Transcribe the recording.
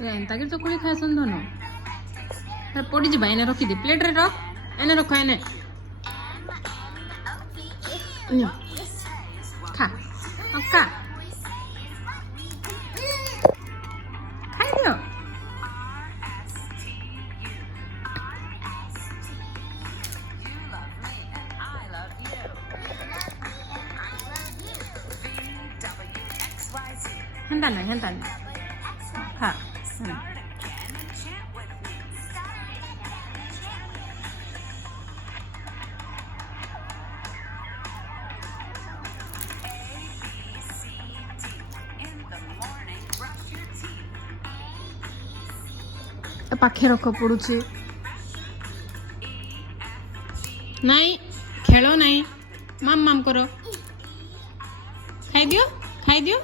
एंता के चकुली खासन धन पड़ी जा एने रखी दे प्लेट रे रख एने रख एने खा खा खाई दियो हेंता नहीं खा पाखे रख पड़ुची नहीं खेल नहीं माम माम करो खाई दियो